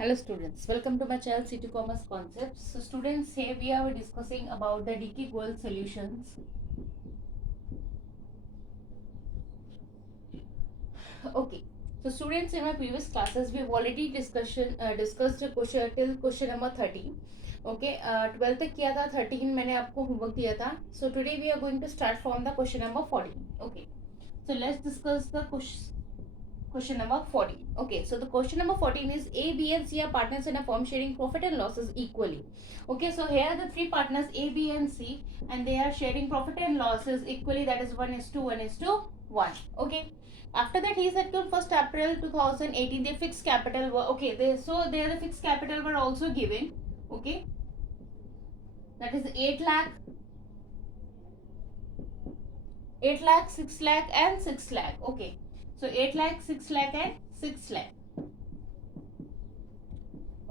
Hello students, welcome to my channel C2 Commerce Concepts. So students, here we are discussing about the DK goal solutions. Okay, so students, in my previous classes we have already discussed question till question number 13. Okay, 12 तक किया था, 13 मैंने आपको homework दिया था. So today we are going to start from the question number 14. Okay, so let's discuss the question number 14. Okay, so the question number 14 is A, B and C are partners in a firm sharing profit and losses equally. Okay, so here are the three partners A, B and C, and they are sharing profit and losses equally, that is 1:2, 1:1. Okay, after that he said on 1st April 2018 their fixed capital were, okay, there the fixed capital were also given. Okay, that is 8 lakh, 8 lakh, 6 lakh and 6 lakh. Okay, so 8 lakh, 6 lakh and 6 lakh.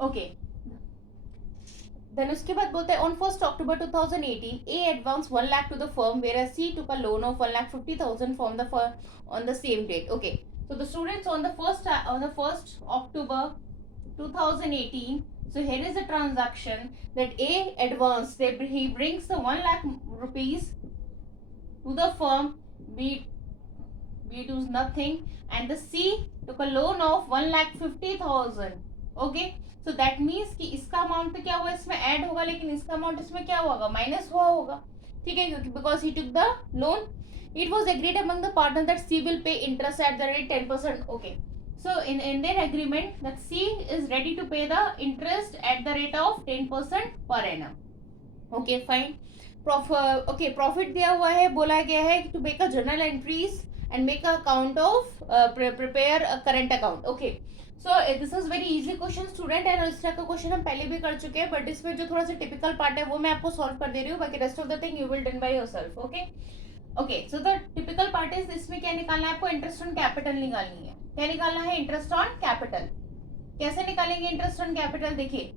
Okay, then उसके बाद बोलते हैं on 1st October 2018 A advanced 1 lakh to the firm whereas C took a loan of 1,50,000 from the firm on the same date. Okay, so the students on the 1st October 2018, so here is a transaction that A advanced, he brings the 1 lakh rupees to the firm, B does nothing, and the C took a loan of 1,50,000. Okay, so that means कि इसका amount तो क्या हुआ, इसमें add होगा, लेकिन इसका amount इसमें क्या होगा, माइनस हुआ होगा. ठीक है, क्योंकि because he took the loan, it was agreed among the partners that C will pay interest at the rate 10%. Okay, so in their agreement that C is ready to pay the interest at the rate of 10% per annum. Okay, fine. Profit दिया हुआ है, बोला गया है to make a journal entries and make a account of prepare a current account. Okay, so this is very easy question student, and इस तरह का question हम पहले भी कर चुके हैं, बट इसमें जो थोड़ा सा टिपिकल पार्ट है वो मैं आपको सॉल्व कर दे रही हूँ, बाकी rest of the thing you will done by yourself. Okay, so the typical part is, इसमें क्या निकालना है आपको, इंटरेस्ट ऑन कैपिटल निकालनी है. क्या निकालना है, इंटरेस्ट ऑन कैपिटल. कैसे निकालेंगे इंटरेस्ट ऑन कैपिटल, देखिए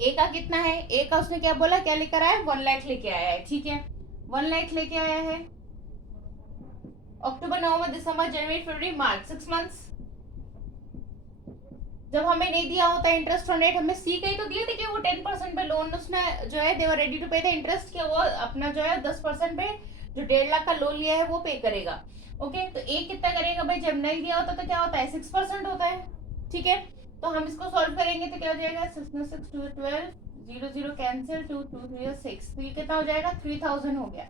ए का कितना है, ए का उसने क्या बोला, क्या लेकर आया, 1 लाख लेके आया है. ठीक है, 1 लाख लेके आया है. अक्टूबर, नवंबर, दिसंबर, जनवरी, फरवरी, मार्च, 6 मंथ्स. जब हमें नहीं दिया होता इंटरेस्ट ऑन रेट, हमें सी कहीं तो दिए थे कि वो 10% पे लोन उसने जो है दे वर रेडी टू पे द इंटरेस्ट, कि वो अपना जो है 10% पे जो 1.5 लाख का लोन लिया है वो पे करेगा. ओके, तो ए कितना करेगा भाई, जब नहीं दिया होता तो क्या होता है, 6% होता है. ठीक है, तो हम इसको सॉल्व करेंगे तो क्या हो जाएगा, 6 2 12, 0 0 कैंसिल, 2 2 3 6, तो ये कितना हो जाएगा, 3000 हो गया.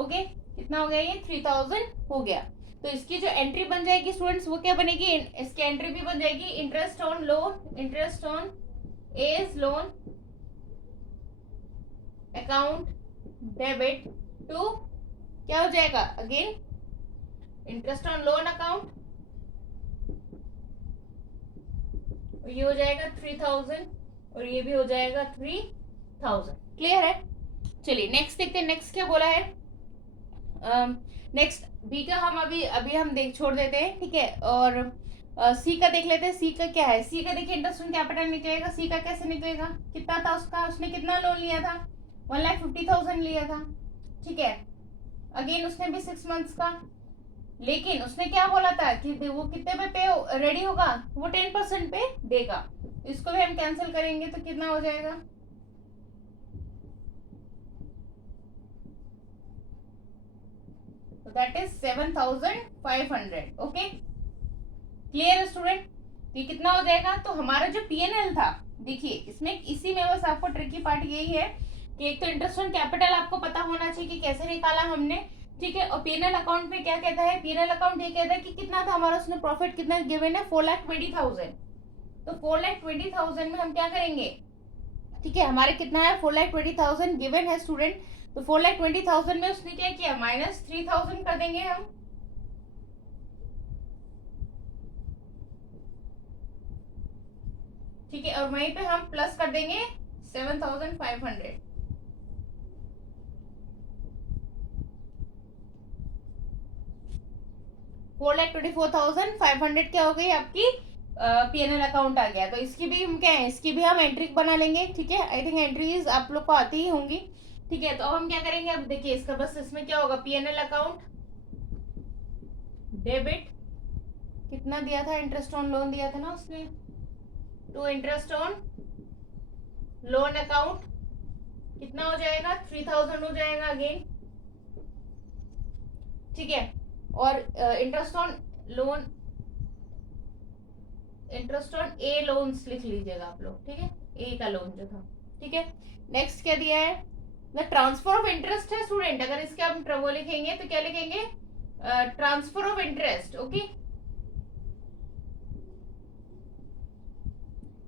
ओके, कितना हो गया, ये 3000 हो गया. तो इसकी जो एंट्री बन जाएगी स्टूडेंट्स, वो क्या बनेगी, इसकी एंट्री भी बन जाएगी, interest on loan, interest on as loan account debit to, क्या हो जाएगा again, interest on loan account, ये हो जाएगा 3000 और ये भी हो जाएगा 3000. क्लियर है. चलिए नेक्स्ट देखते हैं, नेक्स्ट क्या बोला है. नेक्स्ट बी का हम अभी हम देख छोड़ देते हैं. ठीक है, और सी का देख लेते हैं. सी का क्या है, सी का देखिए इंटरेस्ट ऑन कैपिटल निकलेगा. सी का कैसे निकलेगा, कितना था उसका, उसने कितना लोन लिया था, 1,50,000 लिया था. ठीक है, अगेन उसने भी 6 मंथ्स का, लेकिन उसने क्या बोला था कि वो कितने पे पे रेडी होगा, वो 10% पे देगा. इसको भी हम कैंसिल करेंगे तो कितना हो जाएगा, तो दैट इज 7,500. ओके, क्लियर है स्टूडेंट. ये कितना हो जाएगा, तो हमारा जो पीएनएल था, देखिए इसमें इसी में बस आपको ट्रिकी पार्ट यही है कि एक तो इंटरेस्ट ऑन कैपिटल आपको पता होना चाहिए कि कैसे निकाला हमने. ठीक है, और पीएनएल अकाउंट में क्या कहता है, पीएनएल अकाउंट ये कहता है कि कितना था हमारा, उसने प्रॉफिट कितना गिवन है, 4,20,000. तो 4,20,000 में हम क्या करेंगे, ठीक है, हमारे कितना है, 4,20,000 गिवन है स्टूडेंट. तो 4,20,000 में उसने क्या किया, -3,000 कर देंगे हम. ठीक है, और वहीं पे हम प्लस कर देंगे 7,500. 4,24,500 क्या हो गई आपकी, पीएनएल अकाउंट आ गया. तो इसकी भी हम क्या है, इसकी भी हम एंट्री बना लेंगे. ठीक है, आई थिंक एंट्रीज आप लोग को आती ही होंगी. ठीक है, तो अब हम क्या करेंगे, अब देखिए इसका बस इसमें क्या होगा, पीएनएल अकाउंट डेबिट कितना दिया था, इंटरेस्ट ऑन लोन दिया था ना उसने, to interest on loan account कितना हो जाएगा, 3000 हो जाएगा अगेन, ठीक है। और interest on loan, interest on A loans लिख लीजिएगा आप लोग, ठीक है, ए का लोन जो था, ठीक है। नेक्स्ट क्या दिया है, द ट्रांसफर ऑफ इंटरेस्ट है स्टूडेंट, अगर इसके हम वो लिखेंगे तो क्या लिखेंगे, transfer of interest, okay,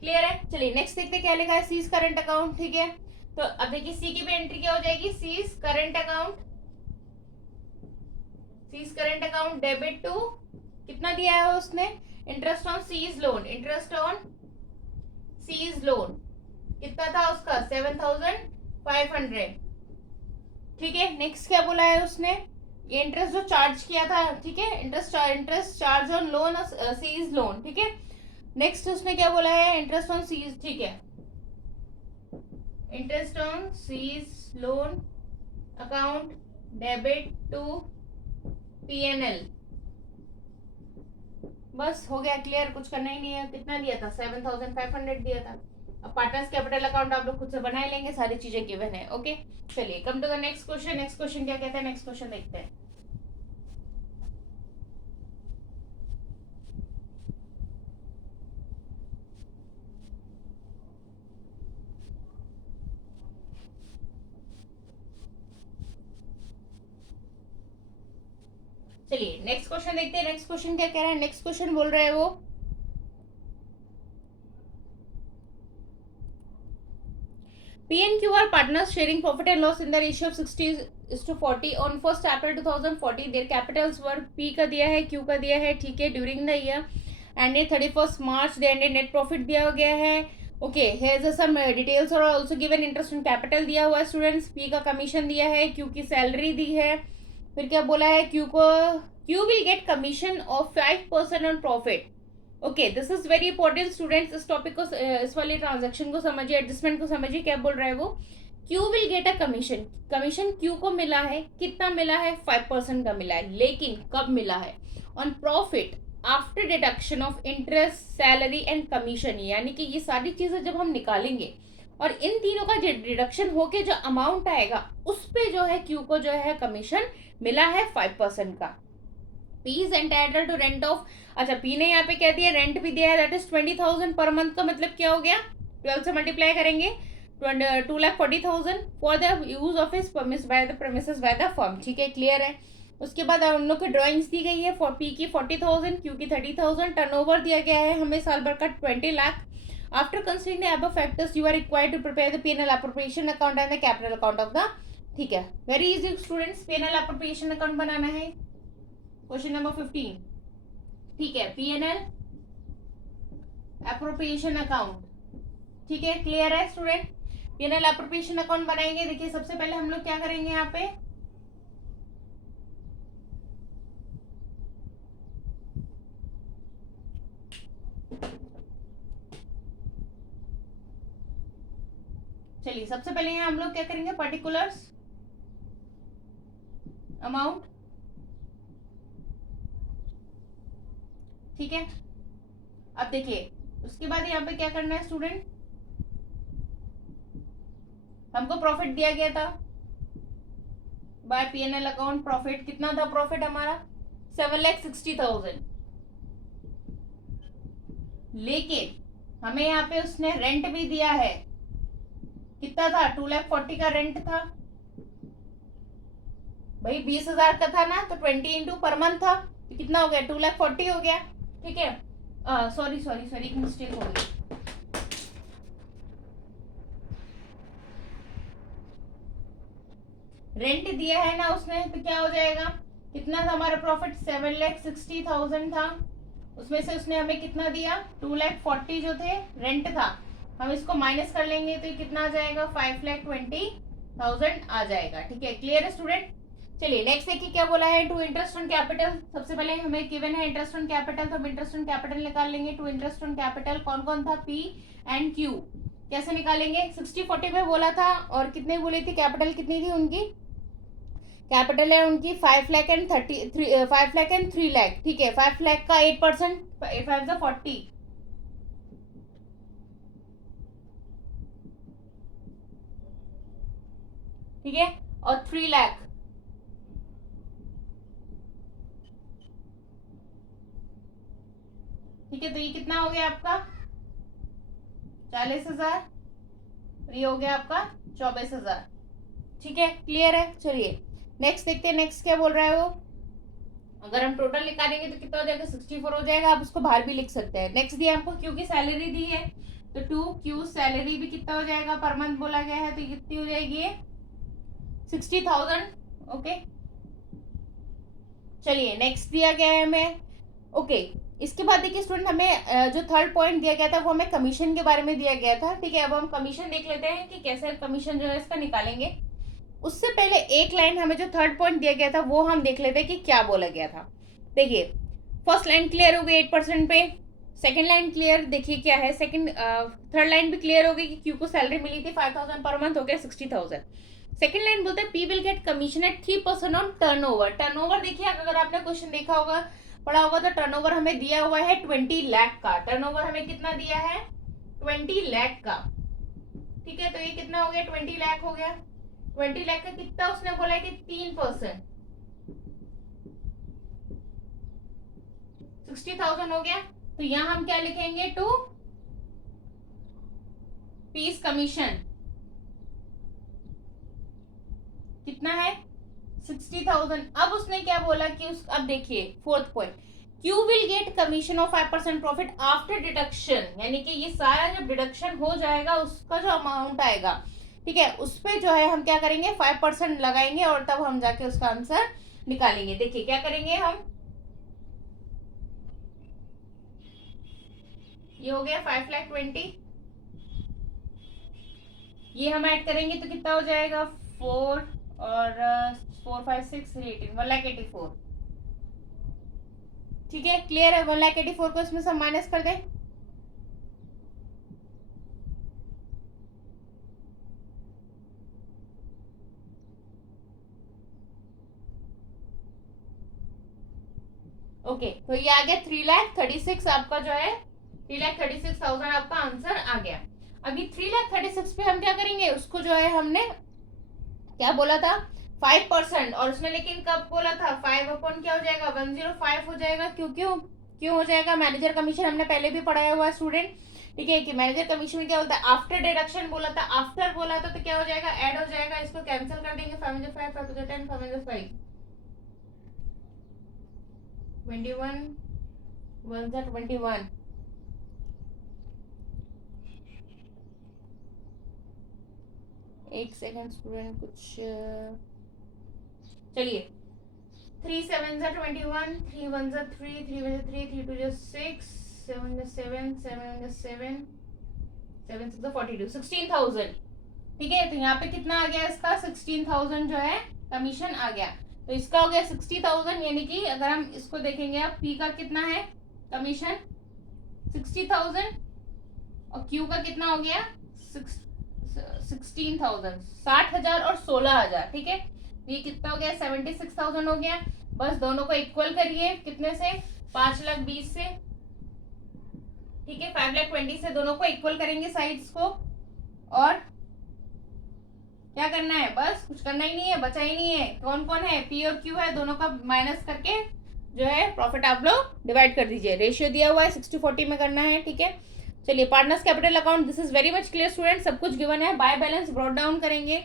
clear है। चलिए नेक्स्ट देखते क्या लिखा है, सीज करंट अकाउंट, ठीक है। तो अब देखिए सी की भी एंट्री क्या हो जाएगी, C's current account, C's current account debit to, कितना दिया है उसने, interest on C's loan, interest on C's loan कितना था उसका, 7500, ठीक है। नेक्स्ट क्या बोला है उसने, ये इंटरेस्ट जो चार्ज किया था, ठीक है, interest charge on loan C's loan, ठीक है। नेक्स्ट उसने क्या बोला है, इंटरेस्ट ऑन सीज, ठीक है, interest on C's loan account debit to PNL, बस हो गया क्लियर, कुछ करना ही नहीं है। कितना दिया था, 7500 दिया था। अब पार्टनर्स कैपिटल अकाउंट आप लोग खुद से बना लेंगे, सारी चीजें गिवन है, ओके। चलिए come to the next question, next question क्या कहता है, नेक्स्ट क्वेश्चन देखते हैं। चलिए नेक्स्ट क्वेश्चन देखते हैं, नेक्स्ट क्वेश्चन क्या कह रहा है, नेक्स्ट क्वेश्चन बोल रहे हैं वो, PNQ are partners sharing profit and loss in the ratio of 60:40 on 1st April 2040. Their capitals were P का दिया है, Q का दिया है, ठीक है, during the year ended 31st March, they ended net profit दिया गया है, ओके। हेयर सम डिटेल्स और also given, interest on capital दिया हुआ है स्टूडेंट्स, पी का कमीशन दिया है, क्यू की सैलरी दी है, फिर क्या बोला है, Q will get commission of 5% on profit, okay. This is very important students, इस टॉपिक को, इस वाले ट्रांजेक्शन को समझिए, एडजस्टमेंट को समझिए, क्या बोल रहा है वो, Q will get a commission, commission Q को मिला है, कितना मिला है, 5% का मिला है, लेकिन कब मिला है, on profit after deduction of interest salary and commission, यानी कि ये सारी चीजें जब हम निकालेंगे और इन तीनों का डिडक्शन होके जो अमाउंट आएगा उस पे जो है क्यू को जो है कमीशन मिला है 5% का। P is entitled to rent of, अच्छा P ने यहाँ पे क्या दिया, रेंट भी दिया है, दैट इज 20,000 पर मंथ का मतलब क्या हो गया, 12 से मल्टीप्लाई करेंगे 2,40,000 for the use of his premises by the firm, ठीक है, क्लियर है। उसके बाद हम लोग की ड्राइंग्स दी गई है, फॉर P की 40,000, Q की 30,000, टर्नओवर दिया गया है हमें साल भर का 20 lakh. After considering the above factors you are required to prepare the P&L appropriation account and the capital account of the, ठीक है, very easy students, P&L appropriation account बनाना है, क्वेश्चन नंबर 15, ठीक है, P&L एप्रोप्रिएशन अकाउंट, ठीक है, clear है student. P&L appropriation account बनाएंगे, देखिए सबसे पहले हम लोग क्या करेंगे यहाँ पे, चलिए सबसे पहले यहाँ हम लोग क्या करेंगे, पर्टिकुलर्स अमाउंट, ठीक है। अब देखिए उसके बाद यहाँ पे क्या करना है स्टूडेंट, हमको प्रॉफिट दिया गया था बाय P&L अकाउंट, प्रॉफिट कितना था, प्रॉफिट हमारा 7,60,000, लेकिन हमें यहाँ पे उसने रेंट भी दिया है, कितना था, 2,40,000 का रेंट था भाई, 20,000 का था ना, तो 20 इंटू पर मंथ था, तो कितना हो गया, 2,40,000 हो गया, ठीक है। सॉरी एक मिस्टेक हो गई, रेंट दिया है ना उसने, तो क्या हो जाएगा, कितना था हमारा प्रॉफिट, 7,60,000 था, उसमें से उसने हमें कितना दिया, 2,40,000 जो थे रेंट था, हम इसको माइनस कर लेंगे तो ये कितना आ जाएगा, 5,20,000 आ जाएगा, ठीक है, क्लियर है स्टूडेंट। चलिए नेक्स्ट देखिए क्या बोला है, टू इंटरेस्ट ऑन कैपिटल, सबसे पहले हमें गिवन है इंटरेस्ट ऑन कैपिटल, तो हम इंटरेस्ट ऑन कैपिटल निकाल लेंगे, टू इंटरेस्ट ऑन कैपिटल कौन कौन था, P एंड Q, कैसे निकालेंगे, 60-40 में बोला था, और कितने बोली थी कैपिटल, कितनी थी उनकी, कैपिटल है उनकी 5 लाख एंड 3 लाख, ठीक है। 5 लाख का 8%, 5 × 40, ठीक है, और 3 लाख, ठीक है। तो ये कितना हो गया आपका 40,000, ये हो गया आपका 24,000, ठीक है। क्लियर है, चलिए नेक्स्ट देखते हैं। नेक्स्ट क्या बोल रहा है वो, अगर हम टोटल निकालेंगे तो कितना हो जाएगा 64 हो जाएगा। आप उसको बाहर भी लिख सकते हैं। नेक्स्ट दिया हमको क्यू की सैलरी दी है, तो 2Q सैलरी भी कितना हो जाएगा पर मंथ बोला गया है, तो कितनी हो जाएगी 60,000, ओके। चलिए नेक्स्ट दिया गया है हमें, ओके। इसके बाद देखिए स्टूडेंट, हमें जो थर्ड पॉइंट दिया गया था वो हमें कमीशन के बारे में दिया गया था, ठीक है। अब हम कमीशन देख लेते हैं कि कैसे कमीशन जो है इसका निकालेंगे। उससे पहले एक लाइन हमें जो थर्ड पॉइंट दिया गया था वो हम देख लेते हैं कि क्या बोला गया था। देखिए फर्स्ट लाइन क्लियर हो गई 8% पे, सेकंड लाइन क्लियर, देखिए क्या है थर्ड लाइन भी क्लियर हो गई कि क्यू को सैलरी मिली थी 5,000 पर मंथ, हो गया 60,000। सेकंड लाइन बोलते हैं P will get commission at 3% on turnover. Turnover देखिए, अगर आपने क्वेश्चन देखा होगा, पढ़ा होगा, तो टर्नओवर हमें दिया हुआ है 20 लाख का। टर्नओवर हमें कितना दिया है 20 लाख का, ठीक है। तो ये कितना हो गया 20 लाख हो गया। 20 लाख का कितना उसने बोला है कि 3%, 60,000 हो गया। तो यहां हम क्या लिखेंगे, टू पीस कमीशन कितना है 60,000। अब उसने क्या बोला कि अब देखिए fourth point, Q will get commission of 5% profit after deduction, यानी कि ये सारा जब डिडक्शन हो जाएगा उसका जो अमाउंट आएगा, ठीक है, उस पर जो है हम क्या करेंगे 5% लगाएंगे और तब हम जाके उसका आंसर निकालेंगे। देखिए क्या करेंगे हम, ये हो गया 5,20,000, ये हम ऐड करेंगे तो कितना हो जाएगा 4 और 4 5 6 18, 1,84,000, ठीक है। क्लियर है, 1,84,000 को इसमें से माइनस कर दें, ओके। तो ये आ गया 3,36,000 आपका जो है 3,36,000 आपका आंसर आ गया। अभी 3,36,000 पे हम क्या करेंगे, उसको जो है हमने क्या बोला था 5%, और उसने लेकिन कब बोला था 5 क्या हो जाएगा 105 हो जाएगा। क्यों क्यों क्यों हो जाएगा, मैनेजर कमीशन हमने पहले भी पढ़ाया हुआ है स्टूडेंट, ठीक है, कि मैनेजर कमीशन क्या बोलता है आफ्टर डिडक्शन बोला था, आफ्टर बोला था तो क्या हो जाएगा ऐड हो जाएगा, इसको कैंसिल कर देंगे 5 5 5 10 5 5 21 1 21, एक सेकंड स्टूडेंट कुछ, चलिए 3 7 21, 3 1 3, 3 1 3, 3 2 6, 7 7, 7 7, 7 6 42, 16,000, ठीक है। तो यहाँ पे कितना आ गया इसका 16,000 जो है कमीशन आ गया। तो इसका हो गया 60,000, यानी कि अगर हम इसको देखेंगे आप पी का कितना है कमीशन 60,000 और क्यू का कितना हो गया 16,000, 60,000 और 16,000, ठीक है। तो ये कितना हो गया 76,000 हो गया। बस दोनों को इक्वल करिए, कितने से 5,20,000 से, ठीक है, 5,20,000 से दोनों को इक्वल करेंगे साइड्स को, और क्या करना है, बस कुछ करना ही नहीं है, बचा ही नहीं है। कौन कौन है पी और क्यू है, दोनों का माइनस करके जो है प्रॉफिट आप लोग डिवाइड कर दीजिए। रेशियो दिया हुआ है 60-40 में करना है, ठीक है। चलिए partners capital account, this is very much clear student, सब कुछ गिवन है। बाय बैलेंस ब्रॉट डाउन करेंगे,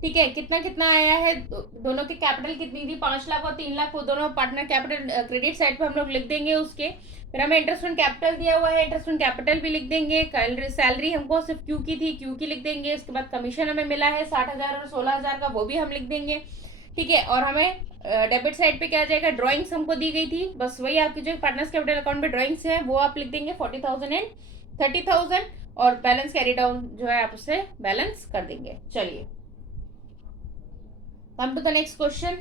ठीक है, कितना कितना आया है, दोनों की कैपिटल कितनी थी 5 लाख और 3 लाख, वो दोनों पार्टनर कैपिटल क्रेडिट साइड पे हम लोग लिख देंगे उसके। फिर हमें इंटरेस्ट ऑन कैपिटल दिया हुआ है, इंटरेस्ट ऑन कैपिटल भी लिख देंगे। सैलरी हमको सिर्फ क्यू की थी, क्यू की लिख देंगे। उसके बाद कमीशन हमें मिला है 60,000 और 16,000 का, वो भी हम लिख देंगे, ठीक है। और हमें डेबिट साइड पे क्या आ जाएगा, ड्रॉइंग्स हमको दी गई थी, बस वही आपकी जो पार्टनर्स कैपिटल अकाउंट में ड्रॉइंग्स है वो आप लिख देंगे 40,000 एंड 30,000, और बैलेंस कैरी डाउन जो है आप उससे बैलेंस कर देंगे। चलिए come to the next question.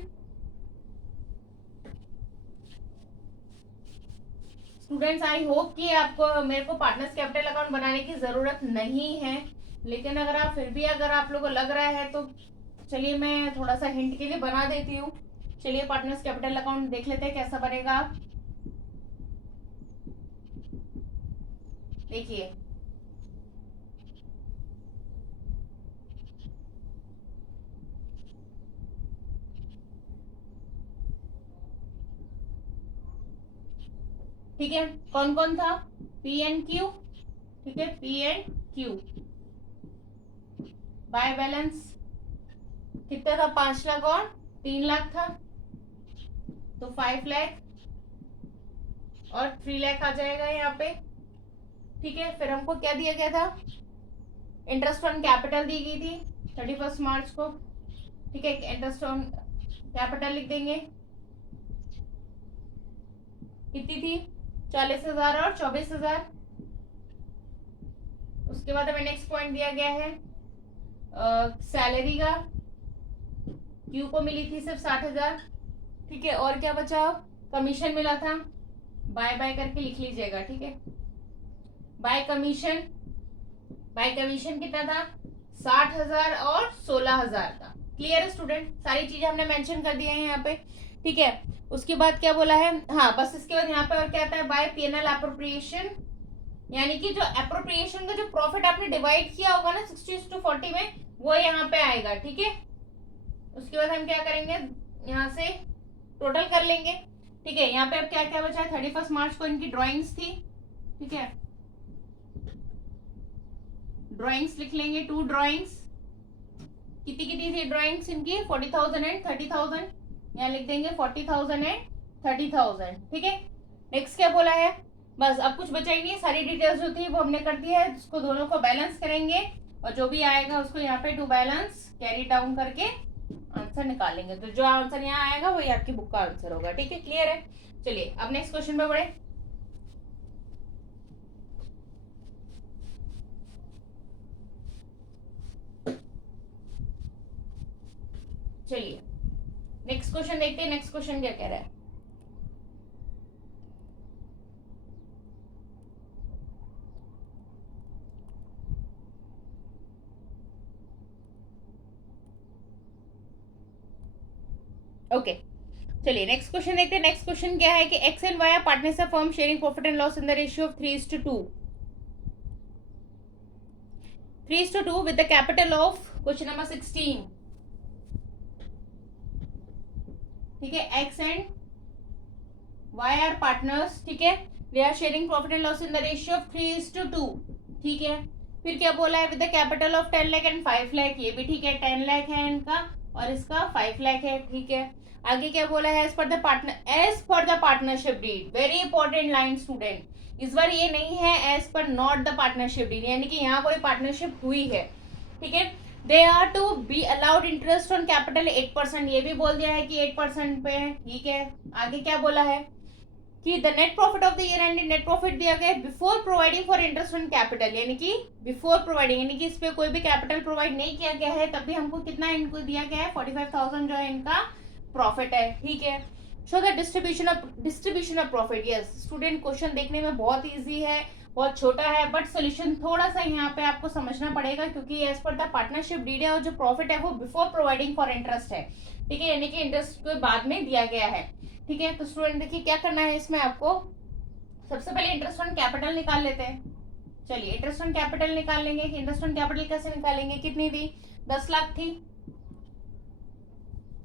Students I hope कि आपको मेरे को पार्टनर्स कैपिटल अकाउंट बनाने की जरूरत नहीं है, लेकिन अगर आप फिर भी अगर आप लोगों को लग रहा है तो चलिए मैं थोड़ा सा हिंट के लिए बना देती हूँ। चलिए पार्टनर्स कैपिटल अकाउंट देख लेते हैं कैसा बनेगा। देखिए ठीक है, कौन कौन था, पी एंड क्यू, ठीक है, P and Q. By balance कितना था, 5 लाख और 3 लाख था, तो 5 लाख और 3 लाख आ जाएगा यहाँ पे। ठीक है, फिर हमको क्या दिया गया था, इंटरेस्ट ऑन कैपिटल दी गई थी 31 मार्च को। ठीक है, इंटरेस्ट ऑन कैपिटल लिख देंगे, कितनी थी, 40,000 और 24,000। उसके बाद हमें नेक्स्ट पॉइंट दिया गया है सैलरी का, क्यू को मिली थी सिर्फ 60,000। ठीक है, और क्या बचा, कमीशन मिला था, बाय बाय करके लिख लीजिएगा। ठीक है, बाय कमीशन, बाय कमीशन कितना था, 60,000 और 16,000 का। क्लियर है स्टूडेंट, सारी चीजें हमने मेंशन कर दिए हैं यहाँ पे। ठीक है, उसके बाद क्या बोला है, हाँ बस इसके बाद यहाँ पे और क्या आता है, बाय पीएनएल एप्रोप्रिएशन, यानी कि जो एप्रोप्रिएशन का जो प्रॉफिट आपने डिवाइड किया होगा ना 60:40 में, वो यहाँ पे आएगा। ठीक है, उसके बाद हम क्या करेंगे, यहाँ से टोटल कर लेंगे। ठीक है, यहाँ पे अब क्या क्या बचा है, 31 मार्च को इनकी ड्राइंग्स थी। ठीक है, ड्राइंग्स लिख लेंगे, 2 ड्राइंग्स, कितनी कितनी थी ड्राइंग्स इनकी, 40,000 एंड 30,000, यहाँ लिख देंगे 40,000 एंड 30,000। ठीक है, नेक्स्ट क्या बोला है, बस अब कुछ बचा ही नहीं, सारी डिटेल्स जो थी वो हमने कर दी है। उसको दोनों को बैलेंस करेंगे और जो भी आएगा उसको यहाँ पे टू बैलेंस कैरी डाउन करके आंसर निकालेंगे। तो जो आंसर यहाँ आएगा वही आपकी बुक का आंसर होगा। ठीक है, क्लियर है। चलिए अब नेक्स्ट क्वेश्चन पे बढ़े। चलिए नेक्स्ट क्वेश्चन देखते हैं, नेक्स्ट क्वेश्चन क्या कह रहा है। ओके चलिए नेक्स्ट क्वेश्चन देखते हैं। नेक्स्ट क्वेश्चन क्या है कि X and Y are partners of firm sharing profit and loss in the ratio of 3:2 3:2 with the capital of question number 16। ठीक है, X and Y are partners, ठीक है, they are sharing profit and loss in the ratio of 3:2। ठीक है, फिर क्या बोला है, with the capital of 10 lakh and 5 lakh, ये भी ठीक है, 10 लाख है इनका और इसका 5 लाख है। ठीक है, आगे क्या बोला है, as per the partnership deed, very important line student, इस बार ये नहीं है एज पर नॉट द पार्टनरशिप डीड, यानी कि यहाँ कोई पार्टनरशिप हुई है। ठीक है, they are to be allowed interest on capital 8%, ये भी बोल दिया है कि 8% पे है। ठीक है, आगे क्या बोला है कि the net profit of the year and net profit दिया गया है before providing for interest on capital, यानी कि बिफोर प्रोवाइडिंग, यानी कि इस पे कोई भी कैपिटल प्रोवाइड नहीं किया गया है, तब भी हमको कितना इनको दिया गया है, 45,000 जो है इनका प्रॉफिट है। ठीक है, show the distribution of profit. Yes student, question देखने में बहुत ईजी है, बहुत छोटा है, बट सोल्यूशन थोड़ा सा यहाँ पे आपको समझना पड़ेगा, क्योंकि as per the partnership deed है और जो प्रॉफिट है वो बिफोर प्रोवाइडिंग फॉर इंटरेस्ट है। ठीक है, यानी कि इंटरेस्ट को बाद में दिया गया है। ठीक है, तो स्टूडेंट देखिए क्या करना है इसमें आपको, सबसे पहले इंटरेस्ट ऑन कैपिटल निकाल लेते हैं। चलिए इंटरेस्ट ऑन कैपिटल निकाल लेंगे कि इंटरेस्ट ऑन कैपिटल कैसे निकालेंगे, कितनी थी, 10 लाख थी,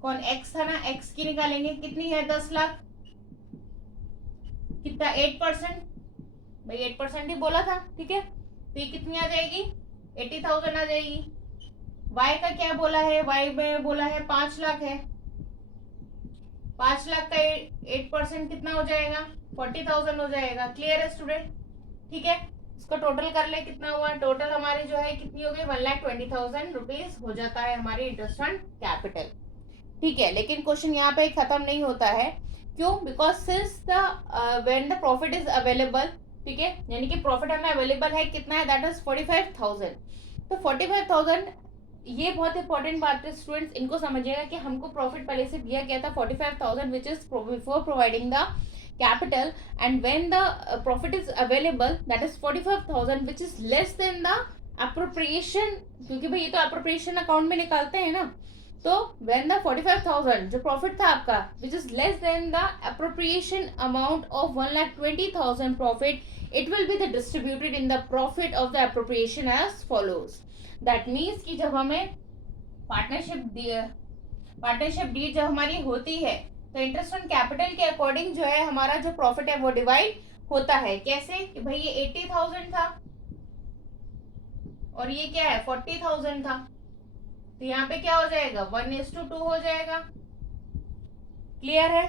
कौन एक्स था ना, एक्स की निकालेंगे, कितनी है 10 लाख, कितना 8%, भाई 8% ही बोला था। ठीक है, तो ये कितनी आ जाएगी, 80,000 आ जाएगी। वाई का क्या बोला है, वाई में बोला है 5 लाख है, 5 लाख का 8% कितना हो जाएगा, 40,000 हो जाएगा। क्लियर है स्टूडेंट। ठीक है, इसको टोटल कर ले, कितना हुआ, टोटल हमारी जो है कितनी हो गई, 1,20,000 रुपीज हो जाता है हमारी इंटरेस्ट ऑन कैपिटल। ठीक है, लेकिन क्वेश्चन यहाँ पे खत्म नहीं होता है, क्यों, because since the when the profit is available, ठीक है, यानी कि प्रॉफिट हमें अवेलेबल है, कितना है, दैट इज 45,000। तो 45,000, ये बहुत इंपॉर्टेंट बात है स्टूडेंट्स, इनको समझिएगा कि हमको प्रॉफिट पहले से दिया गया था 45,000 which is before providing the capital, and when the profit is available that is 45,000 which is less than the appropriation, क्योंकि भाई ये तो अप्रोप्रिएशन अकाउंट में निकालते हैं ना, तो व्हेन द 45,000 जो प्रॉफिट था आपका which is less than the appropriation amount of 1,20,000 profit, it will be the distributed in the profit of the appropriation as follows. That means कि जब हमें पार्टनरशिप डीड जब हमारी होती है तो इंटरेस्ट ऑन कैपिटल के अकॉर्डिंग जो है हमारा जो प्रॉफिट है वो डिवाइड होता है। कैसे कि भाई ये 80,000 था और ये क्या है 40,000 था, तो यहाँ पे क्या हो जाएगा 1:2 हो जाएगा। क्लियर है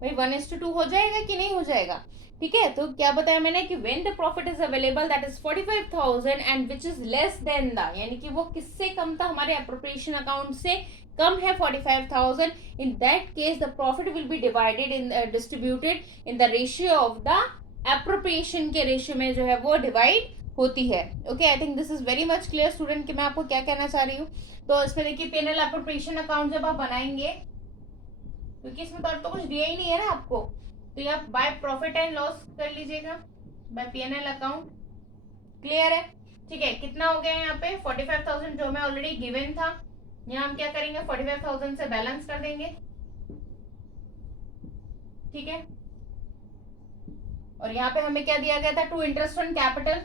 भाई, 1:2 हो जाएगा कि नहीं हो जाएगा? ठीक है, तो क्या बताया मैंने कि when the profit is available that is 45,000 and which is less than the, यानी कि वो किससे कम था, हमारे अप्रोप्रिएशन अकाउंट से कम है 45,000, in that case the profit will be divided in distributed in the ratio of the appropriation के ratio में जो है वो डिवाइड होती है। Okay, I think this is very much clear student कि मैं आपको क्या कहना चाह रही हूँ। तो इसमें देखिए P&L अप्रोप्रिएशन अकाउंट जब आप बनाएंगे, क्योंकि इसमें तो कुछ दिया ही नहीं है ना आपको, तो आप बाय प्रॉफिट एंड लॉस कर लीजिएगा बाय P&L अकाउंट। क्लियर है? ठीक है, कितना हो गया यहाँ पे 45,000 जो हमें ऑलरेडी गिवन था, यहाँ हम क्या करेंगे 45,000 से बैलेंस कर देंगे। ठीक है, और यहाँ पे हमें क्या दिया गया था, टू इंटरेस्ट ऑन कैपिटल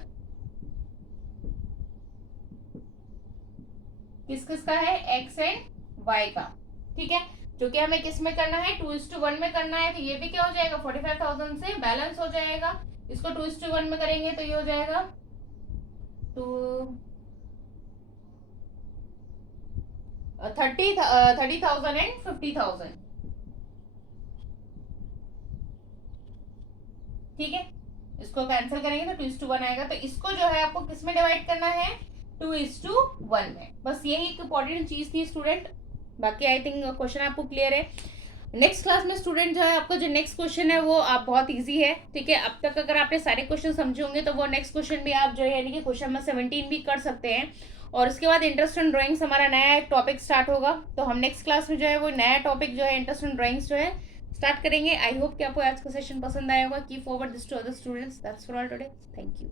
किस किस का है, एक्स एंड वाई का। ठीक है, जो कि हमें किस में करना है 2:1 में करना है, तो ये भी क्या हो जाएगा 45,000 से बैलेंस हो जाएगा। इसको 2:1 में करेंगे तो ये हो जाएगा 30,000 एंड 50,000। ठीक है, इसको कैंसिल करेंगे तो 2:1 आएगा। तो इसको जो है आपको किस में डिवाइड करना है 2:1 में। बस यही एक इंपॉर्टेंट चीज थी स्टूडेंट, बाकी आई थिंक क्वेश्चन आपको क्लियर है। नेक्स्ट क्लास में स्टूडेंट जो है आपका जो नेक्स्ट क्वेश्चन है वो आप बहुत इजी है। ठीक है, अब तक अगर आपने सारे क्वेश्चन समझे होंगे तो वो नेक्स्ट क्वेश्चन भी आप जो है यानी कि क्वेश्चन नंबर 17 भी कर सकते हैं। और उसके बाद इंटरेस्ट इन ड्राइंग्स हमारा नया एक टॉपिक स्टार्ट होगा, तो हम नेक्स्ट क्लास में जो है वो नया टॉपिक जो है इंटरेस्ट इन ड्राइंग्स जो है स्टार्ट करेंगे। आई होप कि आपको आज का सेशन पसंद आया होगा। Keep forward this to other students. That's for all today. Thank you.